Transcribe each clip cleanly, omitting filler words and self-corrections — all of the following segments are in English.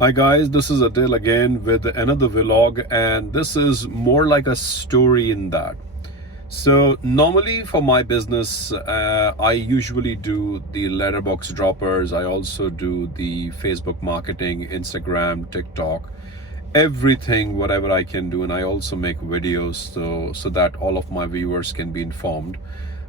Hi guys, this is Adil again with another vlog, and this is more like a story in that. So normally for my business, I usually do the letterbox droppers. I also do the Facebook marketing, Instagram, TikTok, everything, whatever I can do. And I also make videos so that all of my viewers can be informed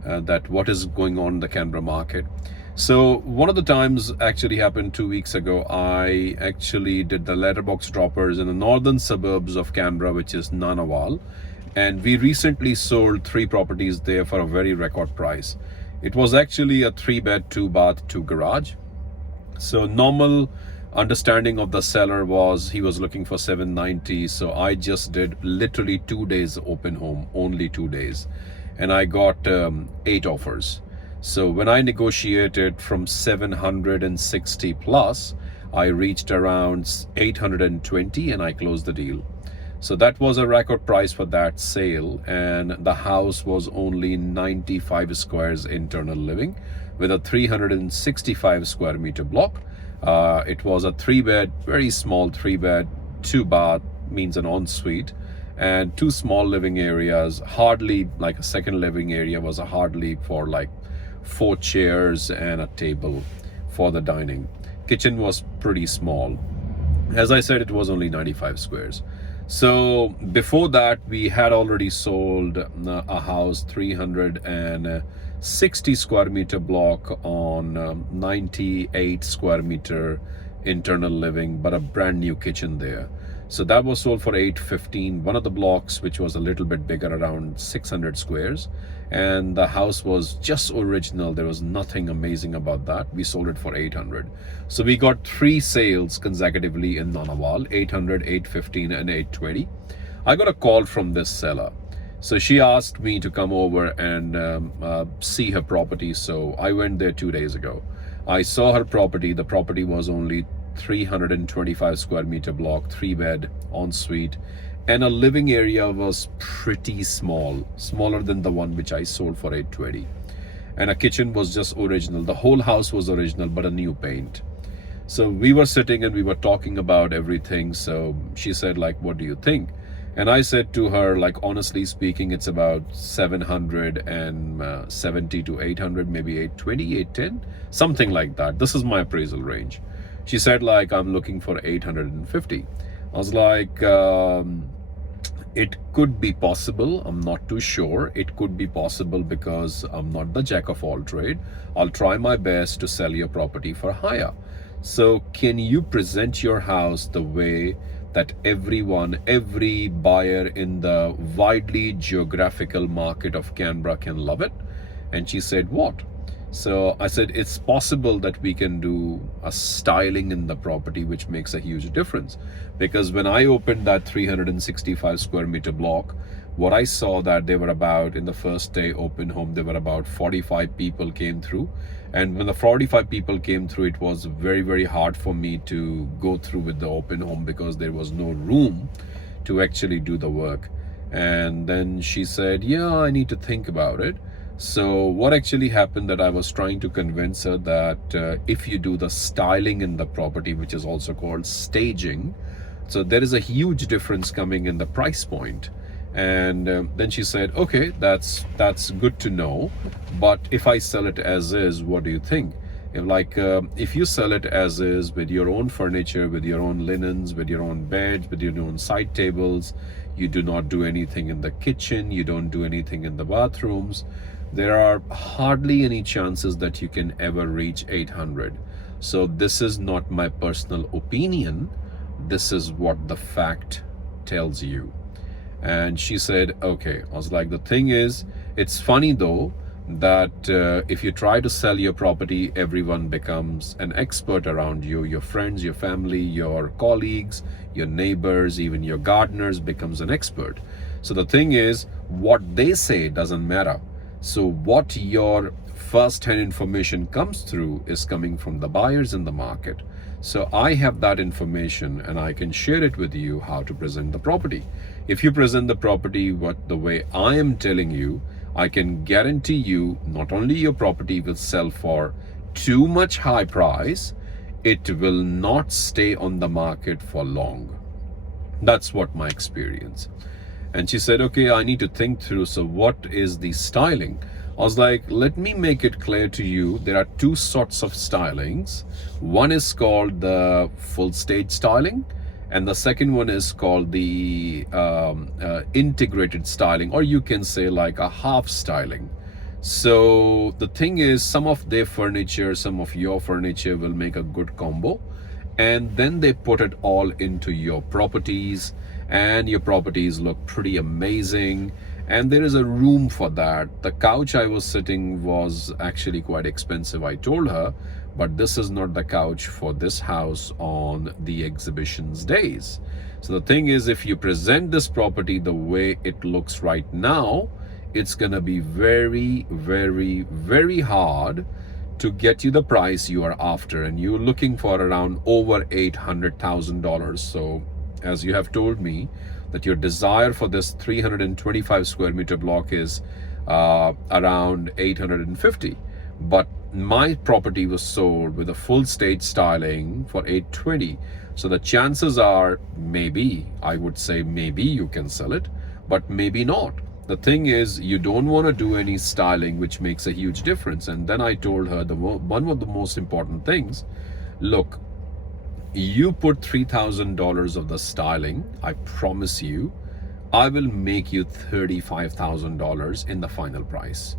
that what is going on in the Canberra market. So one of the times actually happened 2 weeks ago. I actually did the letterbox droppers in the northern suburbs of Canberra, which is Nanawal, and we recently sold 3 properties there for a very record price. It was actually a 3-bed, 2-bath, 2 garage. So normal understanding of the seller was he was looking for 790. So I just did literally 2 days open home, only 2 days, and I got 8 offers. So when I negotiated from 760 plus, I reached around 820 and I closed the deal. So that was a record price for that sale, and the house was only 95 squares internal living with a 365 square meter block. It was a 3-bed, very small 3-bed, 2-bath, means an ensuite, and 2 small living areas. Hardly like a second living area, was a hardly for like 4 chairs and a table for the dining. Kitchen was pretty small. As I said, it was only 95 squares. So before that, we had already sold a house, 360 square meter block on 98 square meter internal living, but a brand new kitchen there. So that was sold for 815. One of the blocks, which was a little bit bigger, around 600 squares, and the house was just original. There was nothing amazing about that. We sold it for 800. So we got 3 sales consecutively in Nanawal: 800, 815 and 820. I got a call from this seller. So she asked me to come over and see her property. So I went there 2 days ago. I saw her property. The property was only 325 square meter block, 3-bed, ensuite, and a living area was pretty small, smaller than the one which I sold for 820. And a kitchen was just original. The whole house was original, but a new paint. So we were sitting and we were talking about everything. So she said, like, what do you think? And I said to her, like, honestly speaking, it's about 770 to 800, maybe 820, 810, something like that. This is my appraisal range. She said, like, I'm looking for 850. I was like, it could be possible. I'm not too sure. It could be possible because I'm not the jack of all trade. I'll try my best to sell your property for higher. So can you present your house the way that every buyer in the widely geographical market of Canberra can love it? And she said, what? So I said, it's possible that we can do a styling in the property which makes a huge difference. Because when I opened that 365 square meter block, what I saw that they were about, in the first day open home, there were about 45 people came through. And when the 45 people came through, it was very, very hard for me to go through with the open home because there was no room to actually do the work. And then she said, yeah, I need to think about it. So what actually happened, that I was trying to convince her that if you do the styling in the property, which is also called staging, so there is a huge difference coming in the price point. And then she said, okay, that's good to know, but if I sell it as is, what do you think? If you sell it as is with your own furniture, with your own linens, with your own beds, with your own side tables, you do not do anything in the kitchen, you don't do anything in the bathrooms, there are hardly any chances that you can ever reach 800. So this is not my personal opinion. This is what the fact tells you. And she said, okay. I was like, the thing is, it's funny though, that if you try to sell your property, everyone becomes an expert around you. Your friends, your family, your colleagues, your neighbors, even your gardeners becomes an expert. So the thing is, what they say doesn't matter. So what your first-hand information comes through is coming from the buyers in the market. So I have that information and I can share it with you how to present the property. If you present the property the way I am telling you, I can guarantee you not only your property will sell for too much high price, it will not stay on the market for long. That's what my experience. And she said, okay, I need to think through. So what is the styling? I was like, let me make it clear to you. There are two sorts of stylings. One is called the full stage styling, and the second one is called the integrated styling, or you can say like a half styling. So the thing is, some of their furniture, some of your furniture will make a good combo, and then they put it all into your properties, and your properties look pretty amazing, and there is a room for that. The couch I was sitting was actually quite expensive, I told her, but this is not the couch for this house on the exhibitions days. So the thing is, if you present this property the way it looks right now, it's gonna be very, very, very hard to get you the price you are after, and you're looking for around over $800,000. So as you have told me that your desire for this 325 square meter block is around 850, but my property was sold with a full stage styling for 820. So the chances are, maybe, I would say maybe you can sell it, but maybe not. The thing is, you don't want to do any styling which makes a huge difference. And then I told her one of the most important things, look, you put $3,000 of the styling, I promise you, I will make you $35,000 in the final price.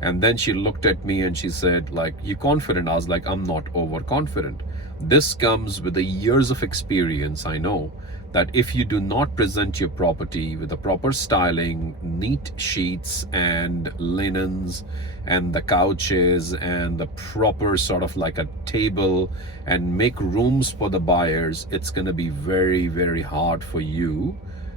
And then she looked at me and she said, like, you confident? I was like, I'm not overconfident. This comes with the years of experience. I know that if you do not present your property with the proper styling, neat sheets and linens and the couches and the proper sort of like a table, and make rooms for the buyers, it's going to be very, very hard for you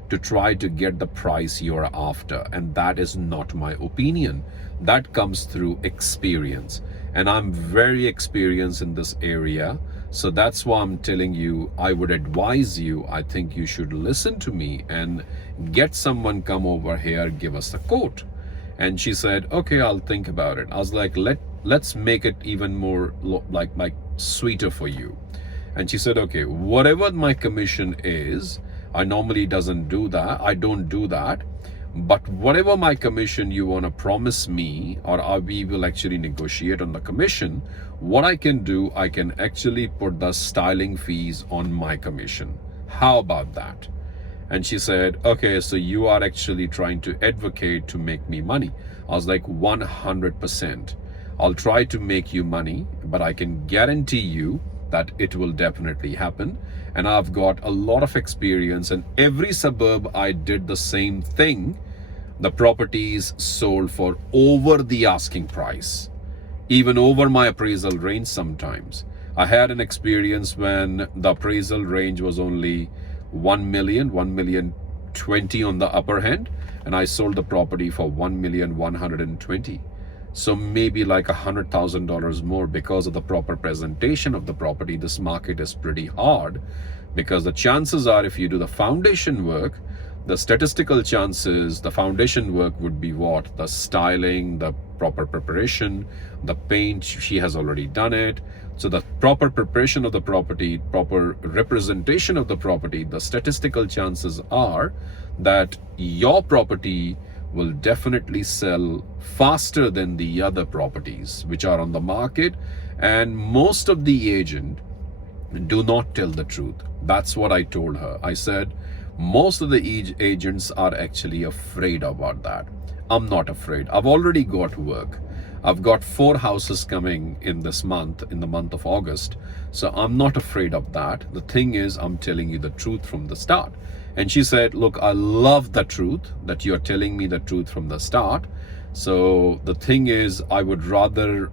to try to get the price you're after. And that is not my opinion. That comes through experience, and I'm very experienced in this area. So that's why I'm telling you, I would advise you, I think you should listen to me and get someone come over here, give us a quote. And she said, okay, I'll think about it. I was like, let's make it even more like sweeter for you. And she said, okay, whatever my commission is, I normally don't do that. But whatever my commission you want to promise me, or we will actually negotiate on the commission, what I can do, I can actually put the styling fees on my commission. How about that? And she said, okay, so you are actually trying to advocate to make me money. I was like, 100%. I'll try to make you money, but I can guarantee you that it will definitely happen. And I've got a lot of experience. In every suburb I did the same thing. The properties sold for over the asking price, even over my appraisal range sometimes. I had an experience when the appraisal range was only 1,020 on the upper hand, and I sold the property for 1,120. So maybe like $100,000 more because of the proper presentation of the property. This market is pretty hard, because the chances are, if you do the foundation work, the statistical chances, the foundation work would be what? The styling, the proper preparation, the paint, she has already done it. So the proper preparation of the property, proper representation of the property, the statistical chances are that your property will definitely sell faster than the other properties which are on the market. And most of the agent do not tell the truth. That's what I told her. I said, most of the agents are actually afraid about that. I'm not afraid. I've already got work. I've got 4 houses coming in this month, in the month of August. So I'm not afraid of that. The thing is, I'm telling you the truth from the start. And she said, look, I love the truth that you're telling me the truth from the start. So the thing is, I would rather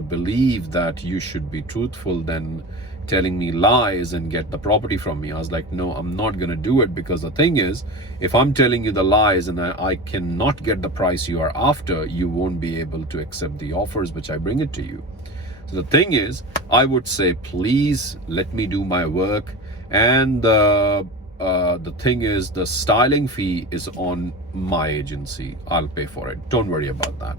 believe that you should be truthful than telling me lies and get the property from me. I was like, no, I'm not going to do it, because the thing is, if I'm telling you the lies and I cannot get the price you are after, you won't be able to accept the offers which I bring it to you. So the thing is, I would say, please let me do my work. And the thing is, the styling fee is on my agency. I'll pay for it. Don't worry about that.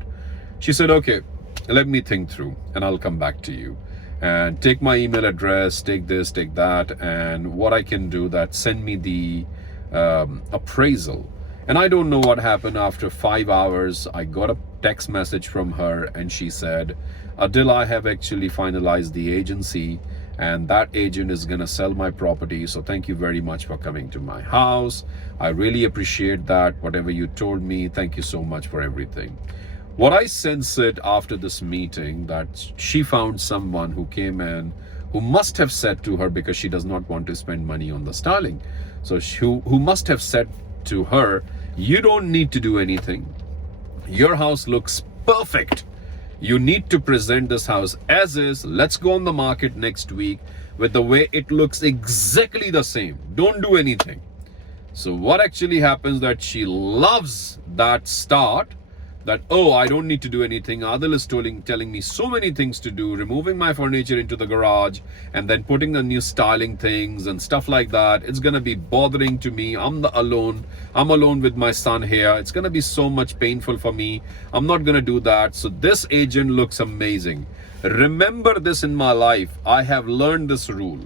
She said, okay, let me think through and I'll come back to you. and take my email address, take this, take that, and what I can do that, send me the appraisal. And I don't know what happened. After 5 hours, I got a text message from her, and she said, Adil, I have actually finalized the agency, and that agent is going to sell my property. So thank you very much for coming to my house. I really appreciate that. Whatever you told me, thank you so much for everything. What I sense it after this meeting, that she found someone who came in, who must have said to her, because she does not want to spend money on the styling. So who must have said to her, you don't need to do anything. Your house looks perfect. You need to present this house as is. Let's go on the market next week with the way it looks exactly the same. Don't do anything. So what actually happens, that she loves that start, that, oh, I don't need to do anything. Adil is telling me so many things to do, removing my furniture into the garage and then putting the new styling things and stuff like that. It's going to be bothering to me. I'm alone with my son here. It's going to be so much painful for me. I'm not going to do that. So this agent looks amazing. Remember this, in my life, I have learned this rule.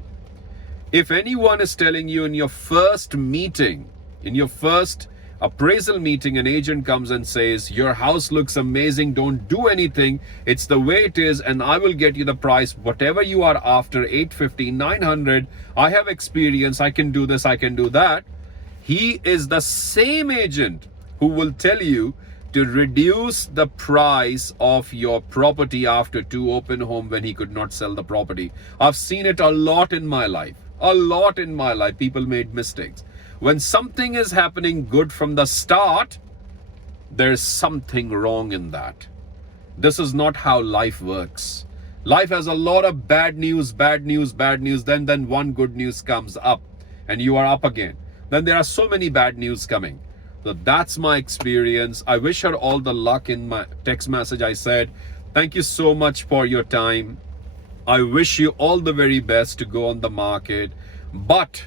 If anyone is telling you in your first meeting, in your first appraisal meeting, an agent comes and says, your house looks amazing, don't do anything, it's the way it is, and I will get you the price, whatever you are after, 850, 900, I have experience, I can do this, I can do that. He is the same agent who will tell you to reduce the price of your property after 2 open home when he could not sell the property. I've seen it a lot in my life. People made mistakes. When something is happening good from the start, there's something wrong in that. This is not how life works. Life has a lot of bad news, then one good news comes up and you are up again. Then there are so many bad news coming. So that's my experience. I wish her all the luck. In my text message, I said, thank you so much for your time. I wish you all the very best to go on the market. But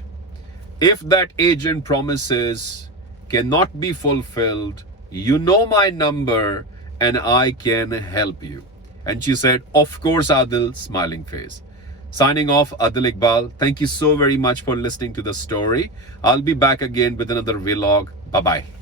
if that agent promises cannot be fulfilled, you know my number and I can help you. And she said, of course, Adil, smiling face. Signing off, Adil Iqbal. Thank you so very much for listening to the story. I'll be back again with another vlog. Bye-bye.